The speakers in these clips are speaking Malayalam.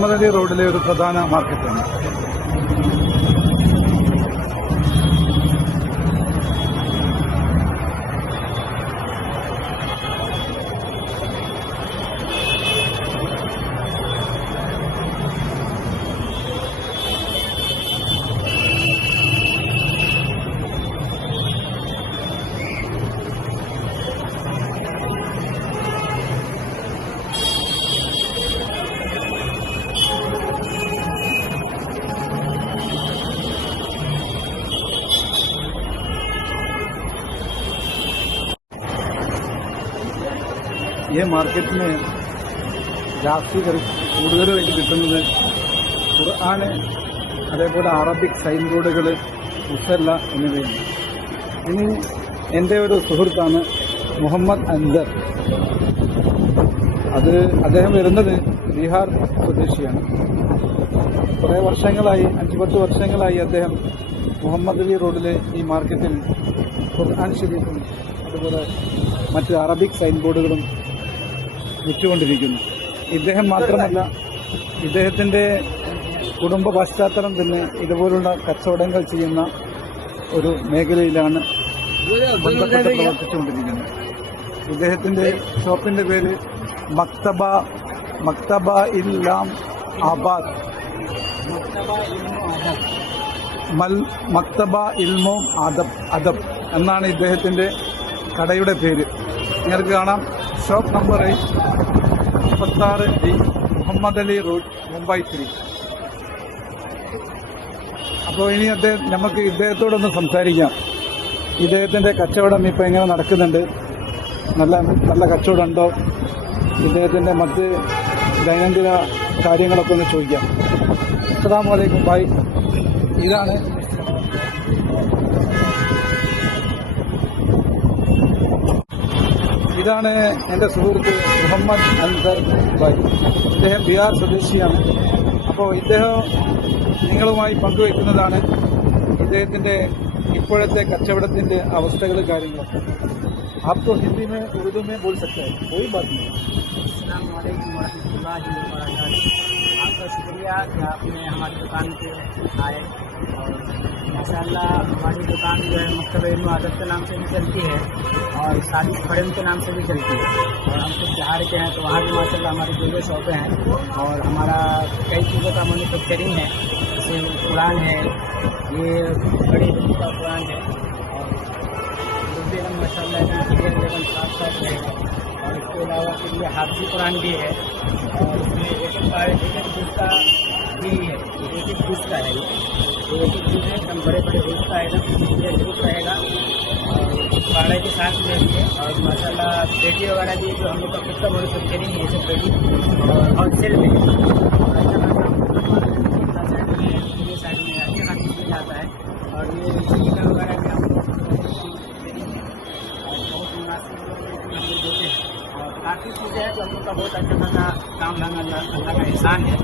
മുഹമ്മദ് അലി റോഡിലെ ഒരു പ്രധാന മാർക്കറ്റാണ്. ഈ മാർക്കറ്റിന് രാഷ്ട്രീയ കൂടുതലായിട്ട് കിട്ടുന്നത് ഖുർആന്, അതേപോലെ അറബിക് സൈൻ ബോർഡുകൾ, മുസല്ല എന്നിവയാണ്. ഇനി എൻ്റെ ഒരു സുഹൃത്താണ് മുഹമ്മദ് അൻസർ. അദ്ദേഹം വരുന്നത് ബീഹാർ സ്വദേശിയാണ്. കുറേ വർഷങ്ങളായി, 5-10 വർഷങ്ങളായി അദ്ദേഹം മുഹമ്മദ് അലി റോഡിലെ ഈ മാർക്കറ്റിൽ ഖുർആൻ ഷരീഫും അതുപോലെ മറ്റ് അറബിക് സൈൻ ബോർഡുകളും വിറ്റുകൊണ്ടിരിക്കുന്നു. ഇദ്ദേഹം മാത്രമല്ല, ഇദ്ദേഹത്തിൻ്റെ കുടുംബ പശ്ചാത്തലം തന്നെ ഇതുപോലുള്ള കച്ചവടങ്ങൾ ചെയ്യുന്ന ഒരു മേഖലയിലാണ് ബന്ധപ്പെട്ട് പ്രവർത്തിച്ചുകൊണ്ടിരിക്കുന്നത്. ഇദ്ദേഹത്തിൻ്റെ ഷോപ്പിൻ്റെ പേര് മക്തബ ഇൽലാം ആബാദ്, മക്തബ ഇൽമും അദബ് എന്നാണ് ഇദ്ദേഹത്തിൻ്റെ കടയുടെ പേര്. നിങ്ങൾക്ക് കാണാം, shop number 36D, Mohammed Ali road, Mumbai 3. അപ്പോൾ ഇനി നമുക്ക് ഇദ്ദേഹത്തോടൊന്ന് സംസാരിക്കാം. ഇദ്ദേഹത്തിൻ്റെ കച്ചവടം ഇപ്പോൾ എങ്ങനെ നടക്കുന്നുണ്ട്, നല്ല കച്ചവടം ഉണ്ടോ, ഇദ്ദേഹത്തിൻ്റെ മറ്റ് ദൈനംദിന കാര്യങ്ങളൊക്കെ ഒന്ന് ചോദിക്കാം. അസ്സലാമു അലൈക്കും ഭായ്. ഇതാണ് എൻ്റെ സുഹൃത്ത് മുഹമ്മദ് അൻസർ ഭായ്. ഇദ്ദേഹം ബീഹാർ സ്വദേശിയാണ്. അപ്പോൾ ഇദ്ദേഹം നിങ്ങളുമായി പങ്കുവയ്ക്കുന്നതാണ് ഇദ്ദേഹത്തിൻ്റെ ഇപ്പോഴത്തെ കച്ചവടത്തിൻ്റെ അവസ്ഥകളും കാര്യങ്ങളും. आपको हिंदी में उर्दू में बोल सकते हैं, कोई बात नहीं. अस्सलाम वालेकुम रहमतुल्लाहि व बरकातहू. आपका शुक्रिया कि आपने हमारी दुकान पे आए. और माशाअल्लाह हमारी दुकान जो है मक्तब इल्म अदब के नाम से भी चलती है और सादिक फरम के नाम से भी चलती है. और हम खुद बिहार के हैं, तो वहाँ भी माशाअल्लाह हमारी जो शॉपें हैं और हमारा कई चीज़ों का मैन्युफैक्चरिंग है. जैसे कुरान है, ये बड़ी का कुरान है और माशाअल्लाह लेवल 7 रहेगा. और इसके अलावा के लिए हाफिज़ कुरान भी है और इसमें एक जूस का भी है, एक जूस का है. ये एक जूस है, एकदम बड़े जूस का एकदम जूस रहेगा और भाड़े के साथ में भी है. और माशाअल्लाह पेटी वगैरह भी जो हम लोग का खुद का मैन्युफैक्चरिंग है, ये सब पेटी और होलसेल में है. और ये साइड में अच्छे खासी मिल जाता है. और ये चिकन वगैरह भी हम लोग देते हैं. और काफ़ी चीज़ें हैं जो हम लोग का बहुत अच्छा खासा काम धाम अल्लाह का एहसान है.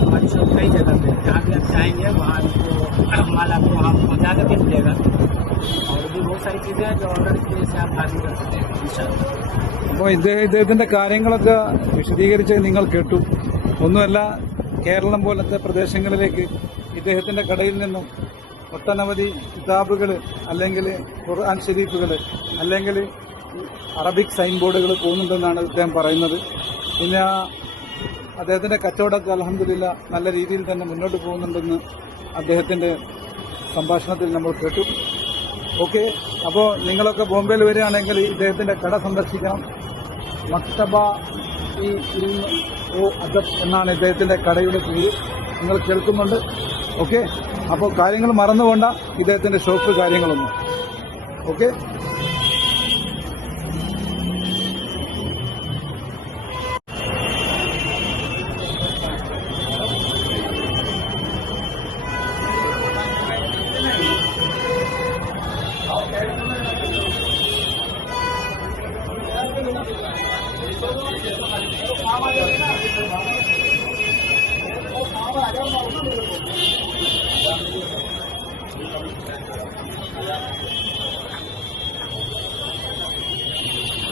हमारी शॉप कई जगह पे जहाँ भी आप चाहेंगे वहाँ आपको माल आपको वहाँ पहुँचा करके मिलेगा. और भी बहुत सारी चीज़ें हैं जो ऑर्डर की से आप हासिल कर सकते हैं इंशाअल्लाह. അപ്പോൾ ഇദ്ദേഹത്തിൻ്റെ കാര്യങ്ങളൊക്കെ വിശദീകരിച്ച് നിങ്ങൾ കേട്ടു. ഒന്നുമല്ല, കേരളം പോലത്തെ പ്രദേശങ്ങളിലേക്ക് ഇദ്ദേഹത്തിൻ്റെ കടയിൽ നിന്നും ഒട്ടനവധി കിതാബുകൾ, അല്ലെങ്കിൽ ഖുർആൻ ഷരീഫുകൾ, അല്ലെങ്കിൽ അറബിക് സൈൻ ബോർഡുകൾ പോകുന്നുണ്ടെന്നാണ് ഇദ്ദേഹം പറയുന്നത്. പിന്നെ അദ്ദേഹത്തിൻ്റെ കച്ചവടമൊക്കെ അൽഹംദുലില്ലാ നല്ല രീതിയിൽ തന്നെ മുന്നോട്ട് പോകുന്നുണ്ടെന്ന് അദ്ദേഹത്തിൻ്റെ സംഭാഷണത്തിൽ നമ്മൾ കേട്ടു. ഓക്കെ, അപ്പോൾ നിങ്ങളൊക്കെ ബോംബെയിൽ വരികയാണെങ്കിൽ ഇദ്ദേഹത്തിൻ്റെ കട സന്ദർശിക്കണം. മക്തബ അദബ് എന്നാണ് ഇദ്ദേഹത്തിൻ്റെ കടയുടെ പേര്. നിങ്ങൾ കേൾക്കുന്നുണ്ട്. ഓക്കെ, അപ്പോൾ കാര്യങ്ങൾ മറന്നുകൊണ്ട ഇദ്ദേഹത്തിൻ്റെ ഷോപ്പ് കാര്യങ്ങളൊന്നും. ഓക്കെ,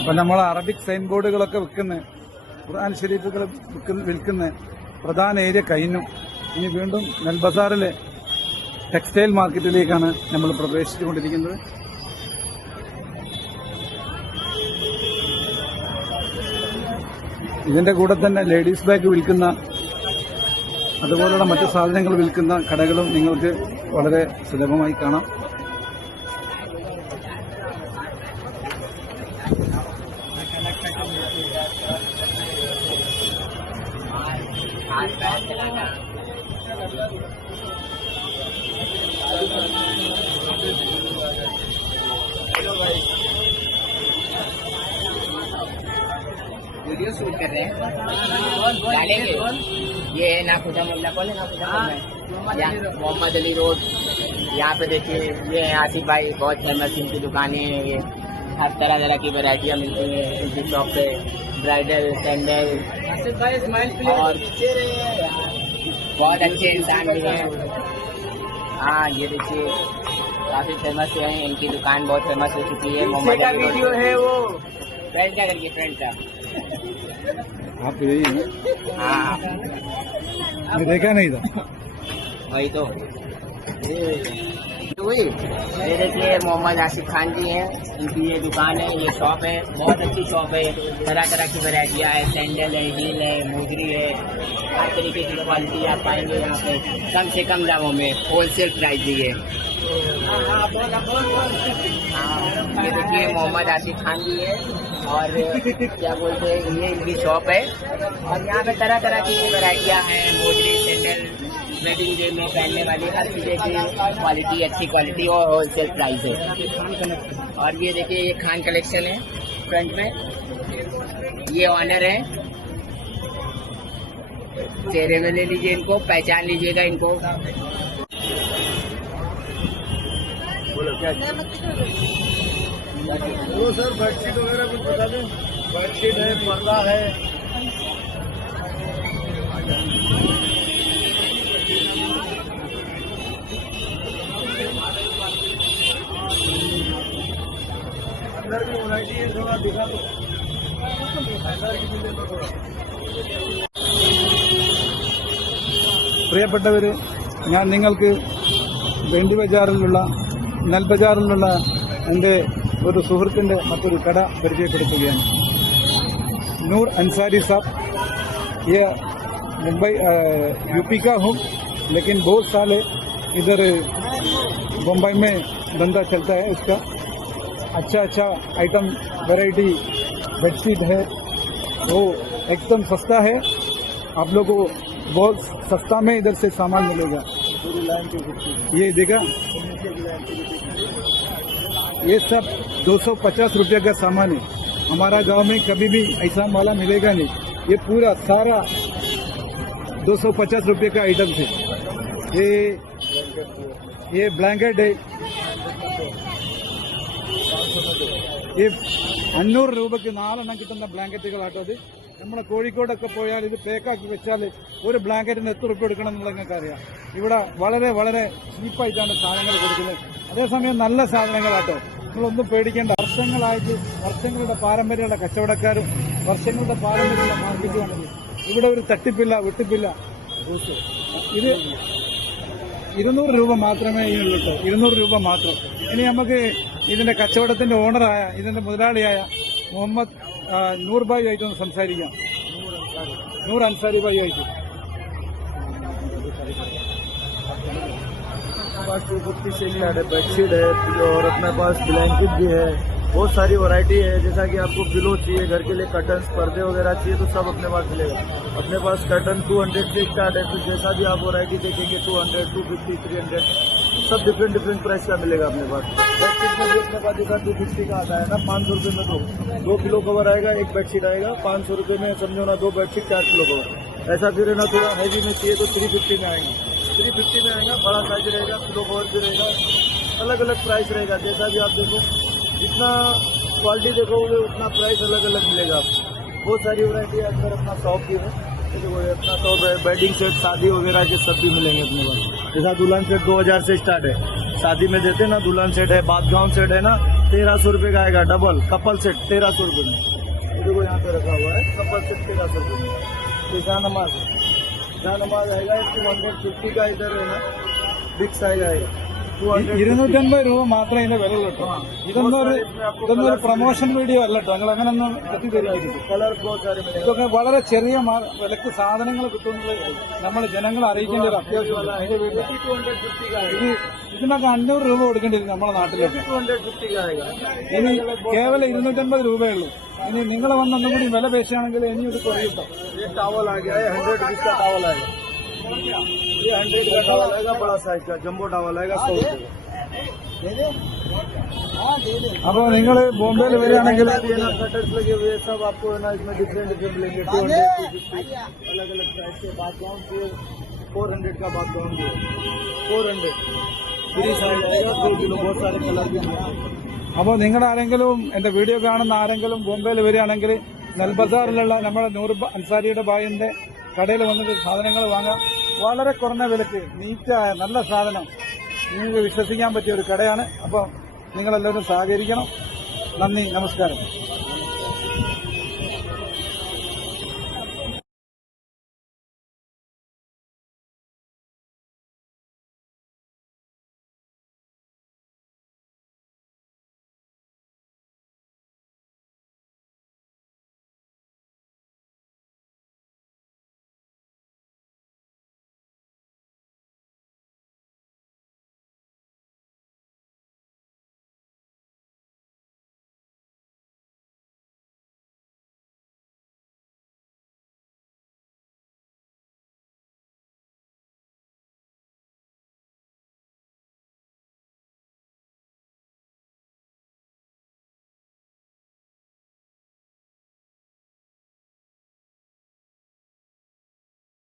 അപ്പം നമ്മൾ അറബിക് സൈൻ ബോർഡുകളൊക്കെ വെക്കുന്നത് ഖുർആൻ ഷരീഫുകൾ വിൽക്കുന്ന പ്രധാന ഏരിയ കഴിഞ്ഞു. ഇനി വീണ്ടും നെൽബസാറിലെ ടെക്സ്റ്റൈൽ മാർക്കറ്റിലേക്കാണ് നമ്മൾ പ്രവേശിച്ചുകൊണ്ടിരിക്കുന്നത്. ഇതിന്റെ കൂടെ തന്നെ ലേഡീസ് ബാഗ് വിൽക്കുന്ന അതുപോലുള്ള മറ്റു സാധനങ്ങൾ വിൽക്കുന്ന കടകളും നിങ്ങൾക്ക് വളരെ സുലഭമായി കാണാം. वीडियो शूट कर रहे हैं, डालेंगे। ये है नाखुदा मोहल्ला, कौन है नाखुदा मोहल्ला? मोहम्मद अली रोड। यहाँ पे देखिए ये है आसिफ भाई, बहुत फेमस इनकी दुकानें हैं। ये हर तरह की वैरायटियाँ मिलती हैं इनकी शॉप पे, ब्राइडल, सैंडल और बहुत अच्छे इंसान भी हैं। हाँ ये देखिए काफी फेमस है, इनकी दुकान बहुत फेमस हो चुकी है। मोहम्मद का वीडियो है वो, फ्रेंड का करिए, फ्रेंड का। आप यही है? हाँ मैं देखा नहीं था। वही तो ये देखिए मोहम्मद आसिफ खान जी हैं, इनकी ये दुकान है, ये शॉप है, बहुत अच्छी शॉप है। तरह तरह की वैरायटियाँ है, सैंडल है, हील है, मोजरी है, हर तरीके की क्वालिटी आप पाएंगे यहाँ पे कम से कम दामों में, होलसेल प्राइस भी है। ये देखिए मोहम्मद आसिफ खान जी है और क्या बोलते हैं ये इनकी शॉप है और यहाँ पे तरह तरह की वैरायटियाँ हैं, मोजरी, सैंडल, वेडिंग डे में पहनने वाली हर चीज़ें की क्वालिटी, अच्छी क्वालिटी और होलसेल प्राइस है। और ये देखिए ये खान कलेक्शन है फ्रंट में, ये ऑनर है, चेहरे में ले लीजिए इनको, पहचान लीजिएगा इनको। वो सर बेडशीट वगैरह कुछ बता दें। बेडशीट है, पर्दा है, अंदर भी वैरायटी है, थोड़ा दिखा दो। പ്രിയപ്പെട്ടവർ, ഞാൻ നിങ്ങൾക്ക് നെൽബജാറിലുള്ള എൻ്റെ ഒരു സുഹൃത്തിൻ്റെ മറ്റൊരു കട പരിചയപ്പെടുത്തുകയാണ്. नूर अंसारी साहब, ये मुंबई यूपी का हूँ, लेकिन बहुत साल इधर मुंबई में धंधा चलता है इसका। अच्छा आइटम वैरायटी बेडशीट है, वो एकदम सस्ता है, आप लोगों को बहुत सस्ता में इधर से सामान मिलेगा। ये देखा, ये सब 250 रुपये का सामान है। हमारा गांव में कभी भी ऐसा माला मिलेगा नहीं। ये पूरा सारा 250 रुपये का आइटम है। ये ब्लैंकेट है, ये 500 രൂപയ്ക്ക് 4 എണ്ണം കിട്ടുന്ന ബ്ലാങ്കറ്റുകളാട്ടോ അത്. നമ്മുടെ കോഴിക്കോടൊക്കെ പോയാൽ ഇത് പേക്കാക്കി വെച്ചാൽ ഒരു ബ്ലാങ്കറ്റിന് എത്ര റുപ്യ എടുക്കണം എന്നുള്ളത് നിങ്ങൾക്ക് അറിയാം. ഇവിടെ വളരെ വളരെ ചീപ്പായിട്ടാണ് സാധനങ്ങൾ കൊടുക്കുന്നത്. അതേസമയം നല്ല സാധനങ്ങളാട്ടോ, നിങ്ങളൊന്നും പേടിക്കേണ്ട. വർഷങ്ങളുടെ പാരമ്പര്യമുള്ള കച്ചവടക്കാരും വർഷങ്ങളുടെ പാരമ്പര്യമുള്ള മാർക്കറ്റുമാണിത്. ഇവിടെ ഒരു തട്ടിപ്പില്ല, വെട്ടിപ്പില്ല. ഇത് 200 രൂപ മാത്രമേ ഇതിനുള്ളൂ കേട്ടോ, 200 രൂപ മാത്രം. ഇനി നമുക്ക് ഇതിന്റെ കച്ചവടത്തിന്റെ ഓണറായ, ഇതിന്റെ മുതലാളിയായ മുഹമ്മദ് നൂർ ഭായി ആയിട്ടൊന്ന് സംസാരിക്കാം. നൂർ അൻസാരി ഭായി ആയിട്ട്. बेडशीट है और अपने पास ब्लैंकेट भी है, बहुत सारी वैरायटी है। जैसा कि आपको पिलो चाहिए, घर के लिए कर्टन्स, पर्दे वगैरह चाहिए तो सब अपने पास मिलेगा। अपने पास कर्टन 200 से स्टार्ट है, तो जैसा भी आप वैरायटी देखेंगे 200, 250, 300 सब डिफरेंट प्राइस का मिलेगा अपने पास। बेडशीट में भी अपने पास जैसा 250 का आता है ना, 500 रुपये में 2 किलो कवर आएगा, एक बेडशीट आएगा। 500 रुपये में समझो ना 2 बेडशीट 4 किलो कवर। ऐसा फिर ना थोड़ा हैवी में चाहिए तो 350 में आएगा, 350 में आएगा। बड़ा साइज रहेगा, किलो कवर भी रहेगा, अलग अलग प्राइस रहेगा। जैसा भी आप देखो, जितना क्वालिटी देखोगे उतना प्राइस अलग अलग मिलेगा आपको। बहुत सारी वैरायटी है अंदर अपना शॉप भी है। देखो अपना शॉप है, वेडिंग सेट, शादी वगैरह के सब भी मिलेंगे अपने पास। जैसा दुल्हन सेट 2000 से स्टार्ट है, शादी में देते ना दुल्हन सेट है, बाथ गाउन सेट है ना 1300 रुपये का आएगा। डबल कपल सेट 1300 रुपये में। देखो यहाँ पे रखा हुआ है, सब 50 का सब कुछ। ये जहानमाज आएगा 250 का, इधर है ना बिग साइज आएगा 200। 250 രൂപ മാത്രമേ ഇതിന്റെ വില കിട്ടൂ. ഇതൊന്നൊരു പ്രൊമോഷൻ വീഡിയോ അല്ല കേട്ടോ, നിങ്ങൾ അങ്ങനെയൊന്നും തെറ്റിദ്ധരിക്കരുത്. कलर बहुत सारे मिलेंगे। ഇതൊക്കെ വളരെ ചെറിയ വിലക്ക് സാധനങ്ങൾ കിട്ടുന്നത് നമ്മൾ ജനങ്ങളെ അറിയിക്കേണ്ട ഒരു അത്യാവശ്യമുള്ള അതിന്റെ വീട്ടിൽ 250 का ഇത് ഇതിനൊക്കെ 500 രൂപ കൊടുക്കേണ്ടി വരും നമ്മുടെ നാട്ടിലൊക്കെ. 250 का आएगा। ഇനി കേവലം 250 രൂപയേ ഉള്ളൂ. ഇനി നിങ്ങൾ വന്നൊന്നും കൂടി വില പേശുകയാണെങ്കിൽ ഇനി ഇത് കുറയും. ये टावल आ गया है, 100 रुपीज का टावल आएगा। ये 100 का टावल आएगा, बड़ा साइज का जंबो टावल आएगा 100 रुपये। അപ്പോൾ നിങ്ങൾ ബോംബെയിൽ വരികയാണെങ്കിൽ कटर्स लगे हुए सब आपको है ना, इसमें डिफरेंट डिफरेंट मिलेंगे। 200, 250 अलग अलग साइज के। बैकग्राउंड से 400 का बैकग्राउंड है, 400 फ्री साइज आएगा 2 किलो। बहुत सारे कलर भी हैं। അപ്പോൾ നിങ്ങൾ ആരെങ്കിലും എന്റെ വീഡിയോ കാണുന്ന ആരെങ്കിലും ബോംബെയിൽ വരികയാണെങ്കിൽ നെൽബസാറിലുള്ള നമ്മുടെ നൂർ അൻസാരിയുടെ ബായിന്റെ കടയിൽ വന്നിട്ട് സാധനങ്ങൾ വാങ്ങാം. വളരെ കുറഞ്ഞ വിലക്ക് നീറ്റായ നല്ല സാധനം നിങ്ങൾക്ക് വിശ്വസിക്കാൻ പറ്റിയ ഒരു കടയാണ്. അപ്പോൾ നിങ്ങളെല്ലാവരും സഹകരിക്കണം. നന്ദി, നമസ്കാരം.